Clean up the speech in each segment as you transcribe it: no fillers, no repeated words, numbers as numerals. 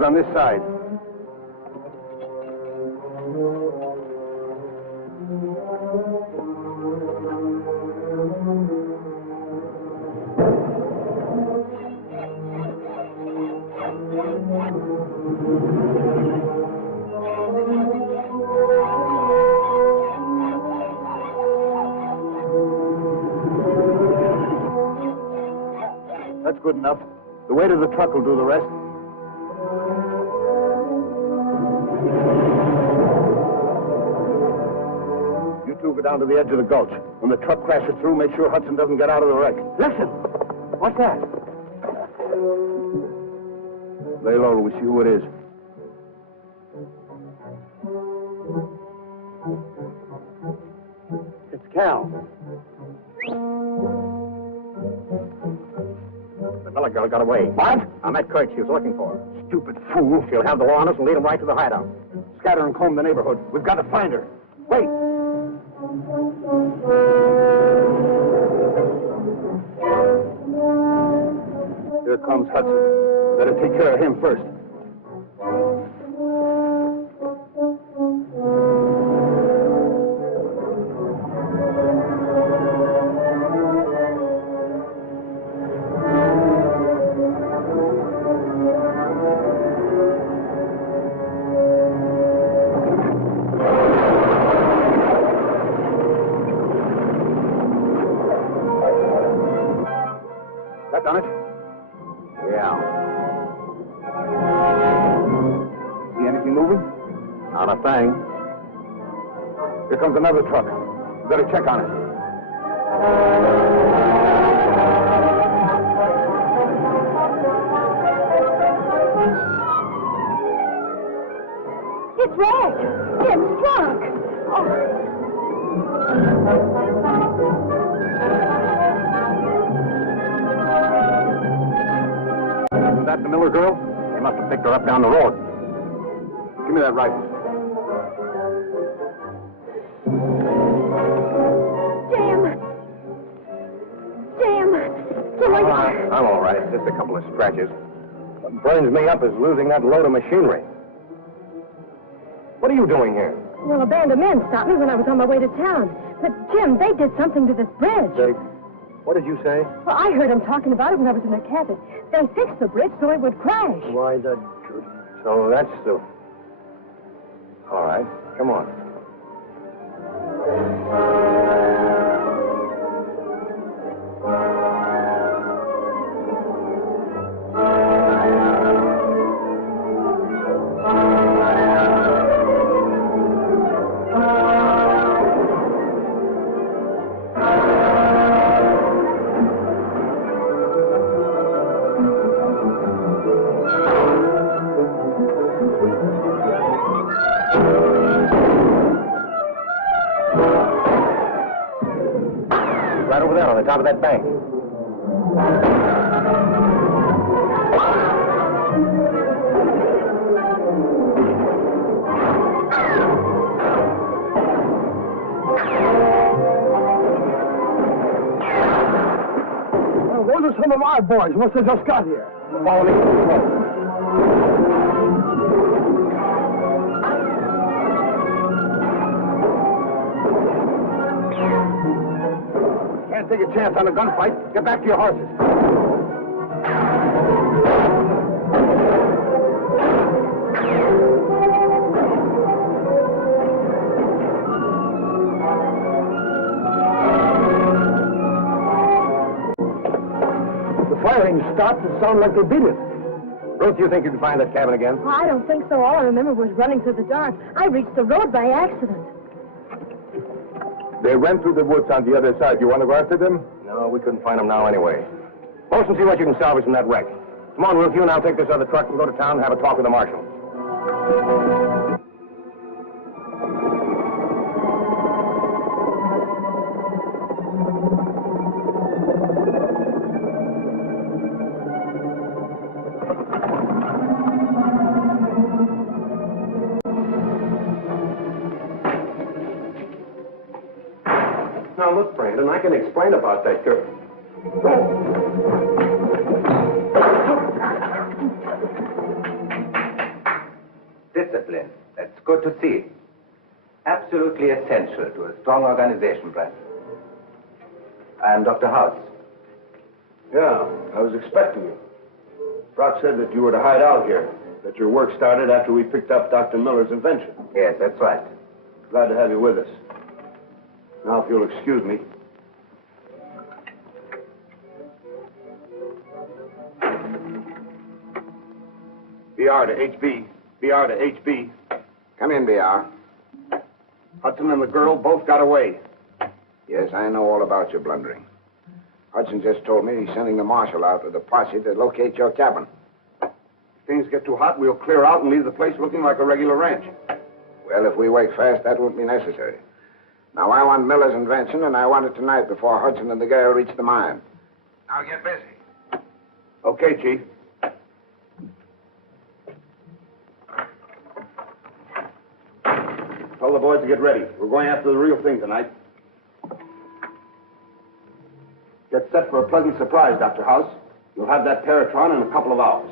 Truckle's on this side. That's good enough. The weight of the truck will do the rest. You two go down to the edge of the gulch. When the truck crashes through, make sure Hudson doesn't get out of the wreck. Listen! What's that? Lay low till we see who it is. It's Cal. The Miller girl got away. What? I met Kurt. She was looking for her. Stupid fool. She'll have the law on us and lead them right to the hideout. Scatter and comb the neighborhood. We've got to find her. Wait. Here comes Hudson. Better take care of him first. That done it? Yeah. See anything moving? Not a thing. Here comes another truck. Better check on it. It's wrecked. It's struck. Isn't that the Miller girl? They must have picked her up down the road. Give me that rifle. Jim, are you... I'm all right. Just a couple of scratches. What burns me up is losing that load of machinery. What are you doing here? Well, a band of men stopped me when I was on my way to town. But, Jim, they did something to this bridge. What did you say? Well, I heard them talking about it when I was in their cabin. They fixed the bridge so it would crash. Why, so that's the... All right, come on. Right over there on the top of that bank. Well, those are some of our boys. Must have just got here. Follow me. Take a chance on a gunfight. Get back to your horses. The firing stopped. It sounded like they beat it. Ruth, you think you can find that cabin again? Well, I don't think so. All I remember was running through the dark. I reached the road by accident. They ran through the woods on the other side. You want to go after them? No, we couldn't find them now anyway. Bosun, see what you can salvage from that wreck. Come on, Ruth, you and I'll take this other truck and go to town and have a talk with the marshal. Now, look, Brandon, I can explain about that girl. discipline. That's good to see. Absolutely essential to a strong organization, Brent. I am Dr. Hauss. Yeah, I was expecting you. Brock said that you were to hide out here, that your work started after we picked up Dr. Miller's invention. Yes, that's right. Glad to have you with us. Now, if you'll excuse me. BR to HB. BR to HB. Come in, BR. Hudson and the girl both got away. Yes, I know all about your blundering. Hudson just told me he's sending the marshal out with a posse to locate your cabin. If things get too hot, we'll clear out and leave the place looking like a regular ranch. Well, if we wake fast, that won't be necessary. Now, I want Miller's invention, and I want it tonight before Hudson and the girl reach the mine. Now, get busy. Okay, Chief. Tell the boys to get ready. We're going after the real thing tonight. Get set for a pleasant surprise, Dr. Hauss. You'll have that Paratron in a couple of hours.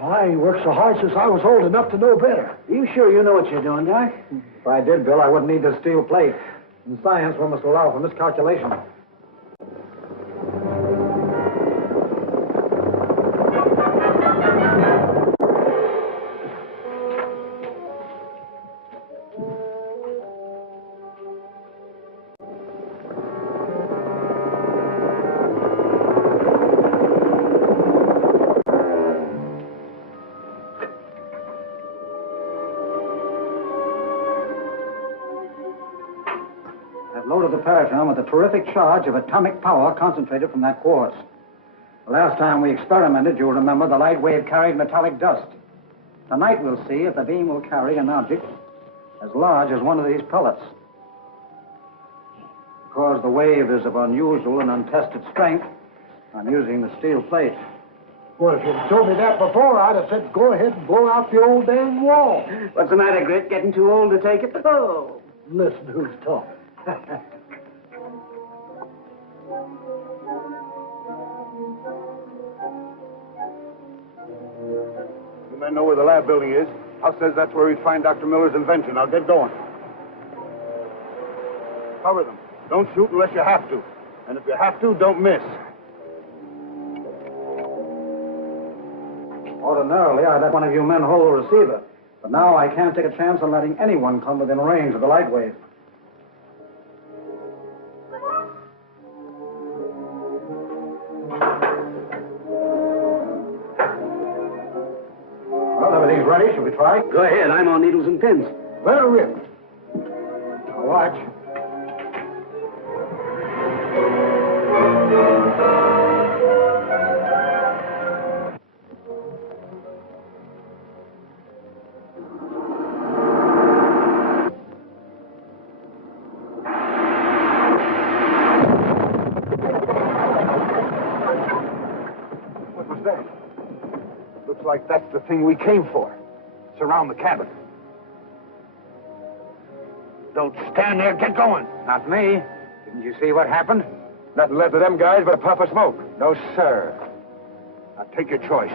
I ain't worked so hard since I was old enough to know better. You sure you know what you're doing, Doc? If I did, Bill, I wouldn't need this steel plate. In science, we must allow for miscalculation. Loaded the Paratron with a terrific charge of atomic power concentrated from that quartz. The last time we experimented, you'll remember, the light wave carried metallic dust. Tonight we'll see if the beam will carry an object as large as one of these pellets. Because the wave is of unusual and untested strength, I'm using the steel plate. Well, if you'd told me that before, I'd have said go ahead and blow out the old damn wall. What's the matter, Grit? Getting too old to take it? Oh! Listen, who's talking? You men know where the lab building is. Hauss says that's where we find Dr. Miller's invention. I'll get going. Cover them. Don't shoot unless you have to. And if you have to, don't miss. Ordinarily, I'd let one of you men hold the receiver. But now I can't take a chance on letting anyone come within range of the light wave. Well, everything's ready. Shall we try? Go ahead. I'm on needles and pins. Let her rip. Now watch. What was that? Looks like that's the thing we came for. Surround the cabin. Don't stand there. Get going. Not me. Didn't you see what happened? Nothing left of them guys but a puff of smoke. No, sir. Now take your choice.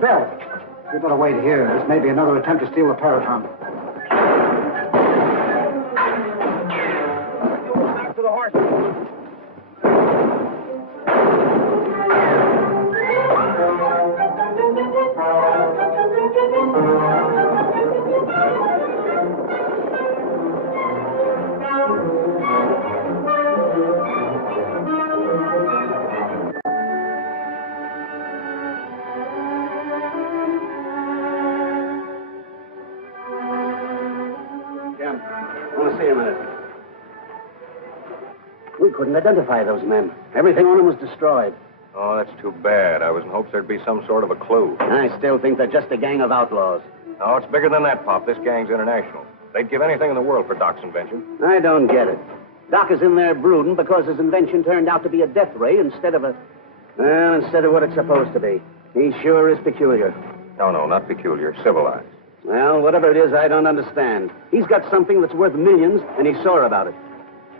Bill, you better wait here. This may be another attempt to steal the Paratron. After the horse. We couldn't identify those men. Everything on them was destroyed. Oh, that's too bad. I was in hopes there'd be some sort of a clue. I still think they're just a gang of outlaws. No, it's bigger than that, Pop. This gang's international. They'd give anything in the world for Doc's invention. I don't get it. Doc is in there brooding because his invention turned out to be a death ray instead of what it's supposed to be. He sure is peculiar. No, not peculiar. Civilized. Well, whatever it is, I don't understand. He's got something that's worth millions, and he's sore about it.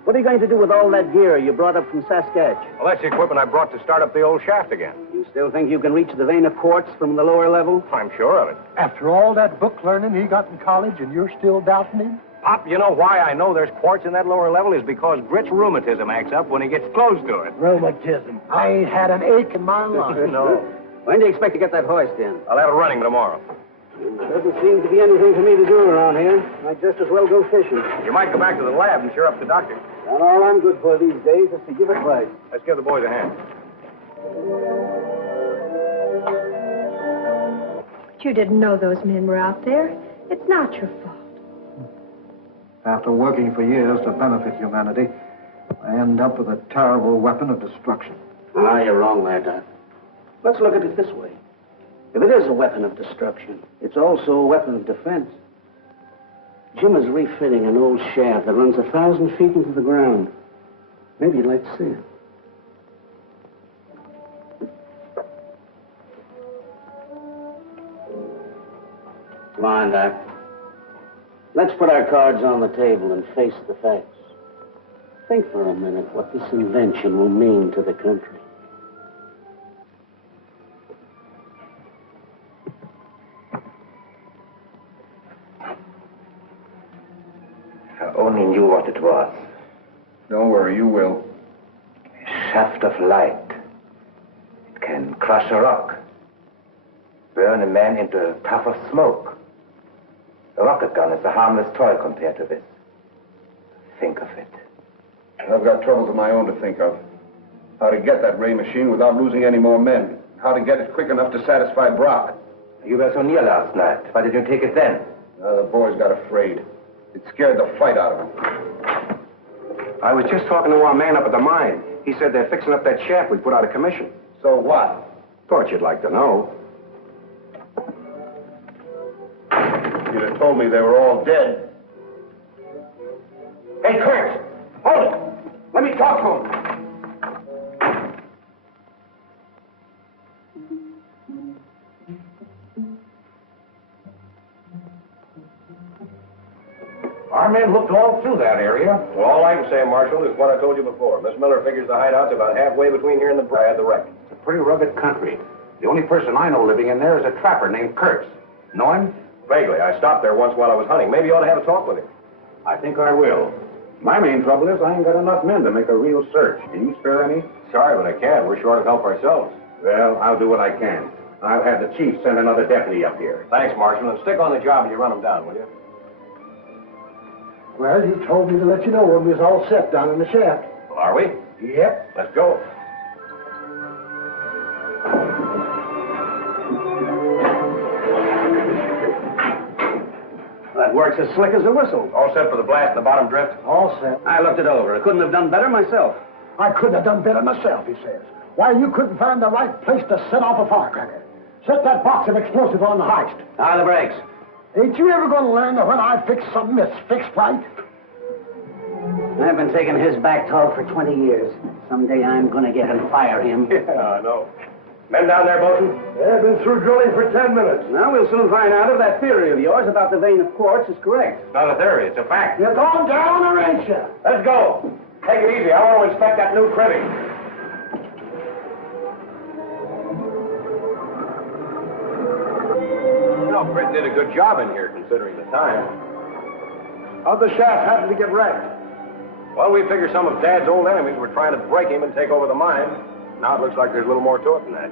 What are you going to do with all that gear you brought up from Saskatchewan? Well, that's the equipment I brought to start up the old shaft again. You still think you can reach the vein of quartz from the lower level? I'm sure of it. After all that book learning he got in college, and you're still doubting him? Pop, you know why I know there's quartz in that lower level is because Grit's rheumatism acts up when he gets close to it. Rheumatism. I ain't had an ache in my life. No. When do you expect to get that hoist in? I'll have it running tomorrow. Doesn't seem to be anything for me to do around here. I'd just as well go fishing. You might go back to the lab and cheer up the doctor. And all I'm good for these days is to give advice. Let's give the boys a hand. But you didn't know those men were out there. It's not your fault. After working for years to benefit humanity, I end up with a terrible weapon of destruction. Ah, you're wrong there, Doc. Let's look at it this way. If it is a weapon of destruction, it's also a weapon of defense. Jim is refitting an old shaft that runs 1,000 feet into the ground. Maybe you'd like to see it. Come on, Doc. Let's put our cards on the table and face the facts. Think for a minute what this invention will mean to the country. If I only knew what it was. Don't worry, you will. A shaft of light. It can crush a rock. Burn a man into a puff of smoke. A rocket gun is a harmless toy compared to this. Think of it. I've got troubles of my own to think of. How to get that ray machine without losing any more men. How to get it quick enough to satisfy Brock. You were so near last night. Why did you take it then? The boys got afraid. It scared the fight out of them. I was just talking to our man up at the mine. He said they're fixing up that shaft we put out of commission. So what? Thought you'd like to know. You'd have told me they were all dead. Hey, Kurt! Hold it! Let me talk to him. Our men looked all through that area. Well, all I can say, Marshal, is what I told you before. Miss Miller figures the hideout's about halfway between here and the wreck. It's a pretty rugged country. The only person I know living in there is a trapper named Kurtz. Know him? Vaguely. I stopped there once while I was hunting. Maybe you ought to have a talk with him. I think I will. My main trouble is I ain't got enough men to make a real search. Can you spare any? Sorry, but I can't. We're short of help ourselves. Well, I'll do what I can. I'll have the chief send another deputy up here. Thanks, Marshal, and stick on the job and you run them down, will you? Well, you told me to let you know when we was all set down in the shaft. Well, are we? Yep. Let's go. That works as slick as a whistle. All set for the blast in the bottom drift? All set. I looked it over. I couldn't have done better myself. I couldn't have done better myself, he says. Why, you couldn't find the right place to set off a firecracker. Set that box of explosive on the heist. Ah, the brakes. Ain't you ever going to learn that when I fix something, it's fixed right? I've been taking his back talk for 20 years. Someday I'm going to get and fire him. Yeah, I know. Men down there, Bosun? They've been through drilling for 10 minutes. Now we'll soon find out if that theory of yours about the vein of quartz is correct. It's not a theory, it's a fact. You're going down or ain't you? Let's go. Take it easy. I want to inspect that new cribbing. You know, Britt did a good job in here, considering the time. How'd the shaft happen to get wrecked? Well, we figure some of Dad's old enemies were trying to break him and take over the mine. Now it looks like there's a little more to it than that.